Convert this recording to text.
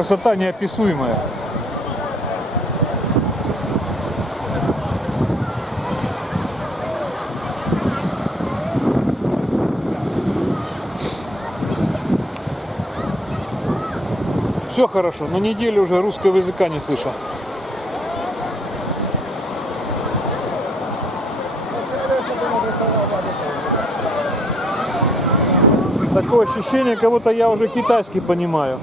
Красота неописуемая. Все хорошо, но неделю уже русского языка не слышал. Такое ощущение, как будто я уже китайский понимаю.